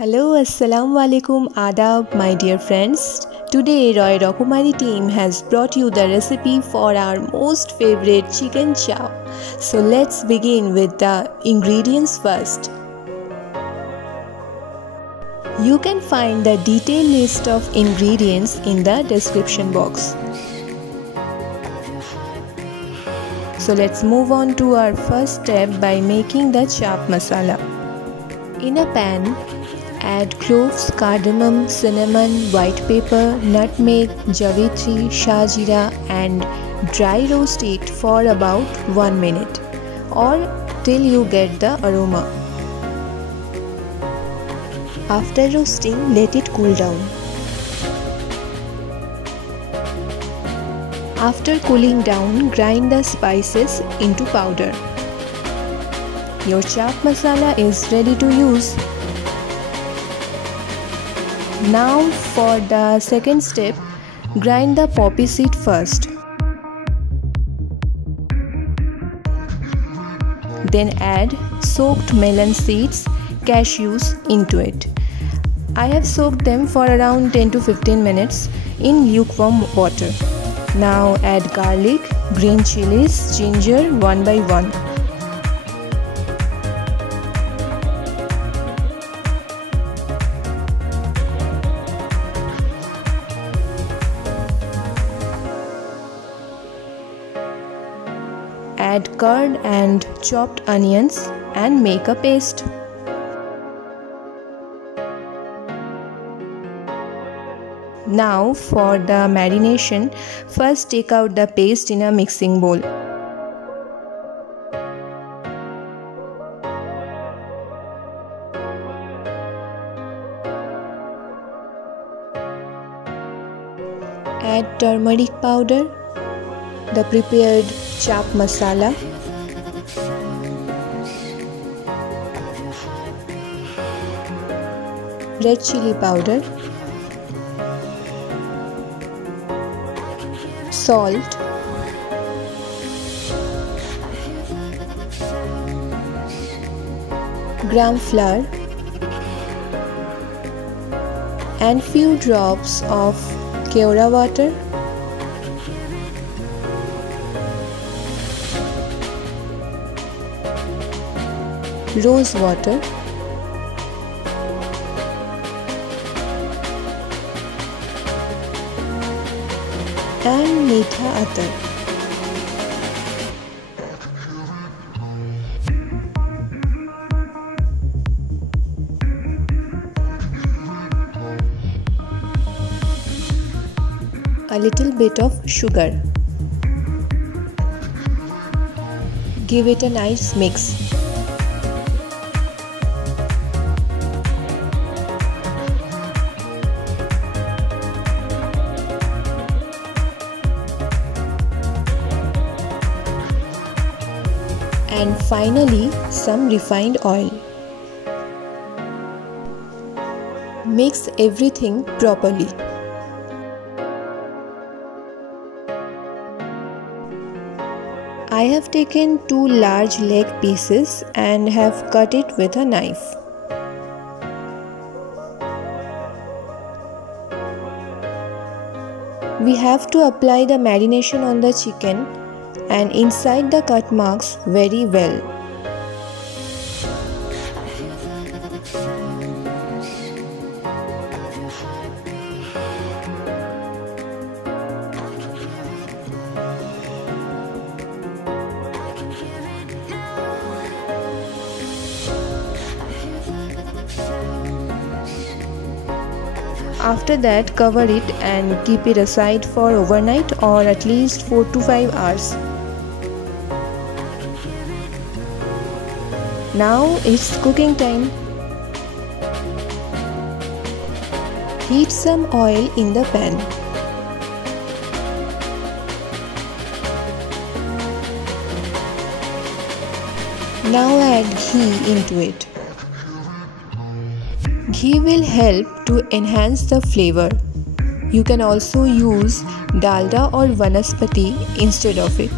Hello, Assalamu alaikum, Adab, my dear friends. Today, Roy Rokumari team has brought you the recipe for our most favorite chicken chow. So let's begin with the ingredients first. You can find the detailed list of ingredients in the description box. So let's move on to our first step by making the chaap masala. In a pan, add cloves, cardamom, cinnamon, white pepper, nutmeg, javitri, shahjeera and dry roast it for about 1 minute or till you get the aroma. After roasting, let it cool down. After cooling down, grind the spices into powder. Your chaap masala is ready to use. Now for the second step, grind the poppy seed first. Then add soaked melon seeds, cashews into it. I have soaked them for around 10 to 15 minutes in lukewarm water. Now add garlic, green chilies, ginger one by one. Add curd and chopped onions and make a paste. Now for the marination, first take out the paste in a mixing bowl. Add turmeric powder, the prepared chaap masala, red chili powder, salt, gram flour and few drops of keora water. Rose water, and meetha atar. A little bit of sugar. Give it a nice mix. And finally, some refined oil. Mix everything properly. I have taken 2 large leg pieces and have cut it with a knife. We have to apply the marination on the chicken and inside the cut marks very well. After that, cover it and keep it aside for overnight or at least 4 to 5 hours. Now it's cooking time. Heat some oil in the pan. Now add ghee into it. Ghee will help to enhance the flavor. You can also use dalda or vanaspati instead of it.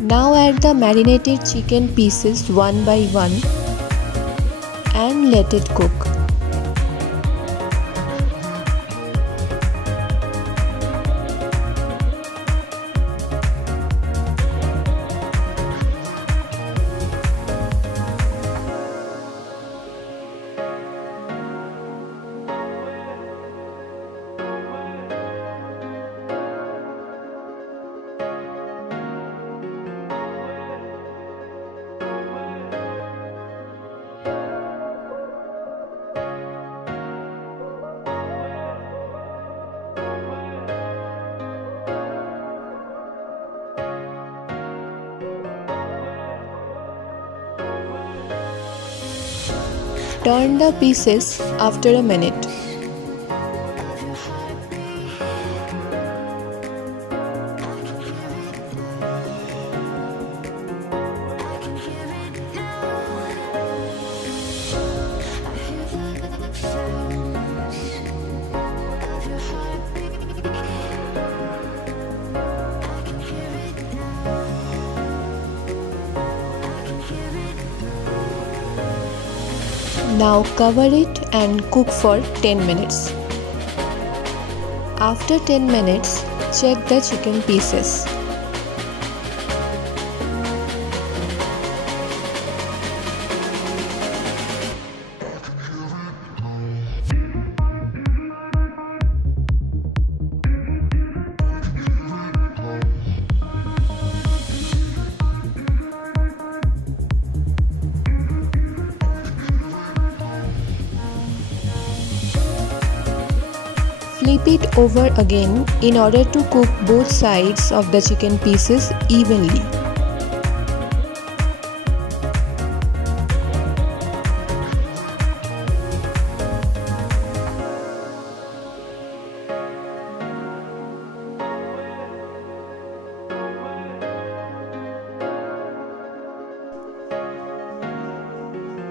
Now add the marinated chicken pieces one by one and let it cook. Turn the pieces after a minute. Now cover it and cook for 10 minutes. After 10 minutes, check the chicken pieces. Flip it over again in order to cook both sides of the chicken pieces evenly.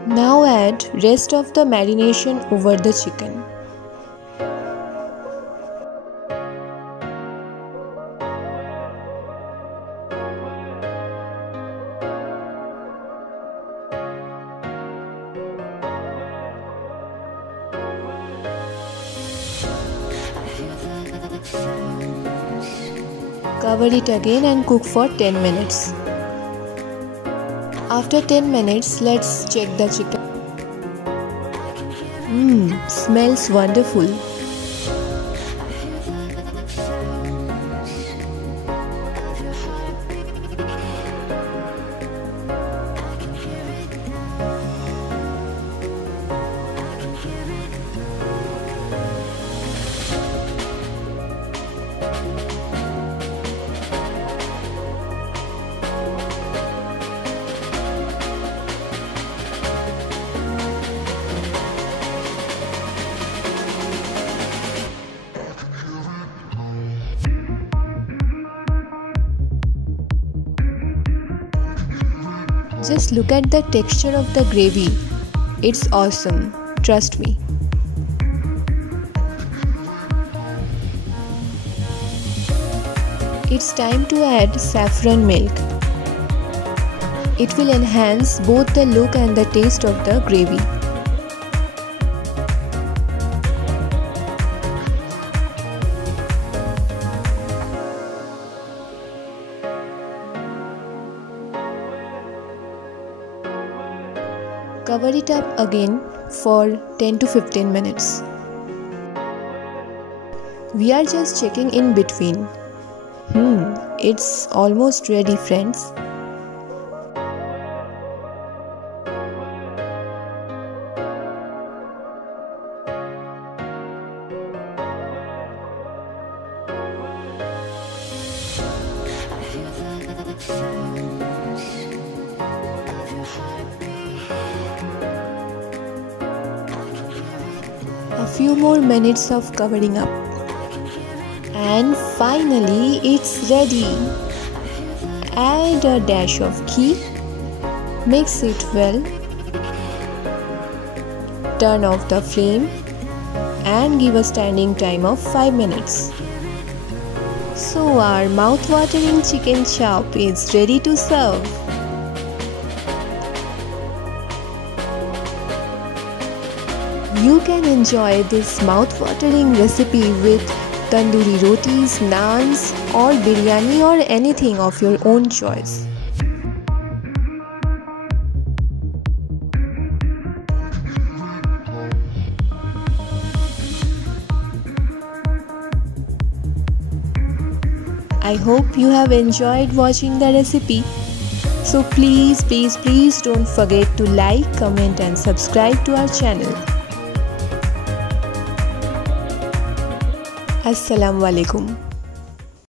Now add rest of the marination over the chicken. Cover it again and cook for 10 minutes. After 10 minutes, let's check the chicken. Smells wonderful. Just look at the texture of the gravy. It's awesome, trust me. It's time to add saffron milk. It will enhance both the look and the taste of the gravy. Cover it up again for 10 to 15 minutes. We are just checking in between. It's almost ready, friends. A few more minutes of covering up. And finally, it's ready. Add a dash of ghee. Mix it well. Turn off the flame and give a standing time of 5 minutes. So our mouth-watering chicken chop is ready to serve. You can enjoy this mouth-watering recipe with tandoori rotis, naans or biryani or anything of your own choice. I hope you have enjoyed watching the recipe. So please don't forget to like, comment and subscribe to our channel. Assalamu alaikum.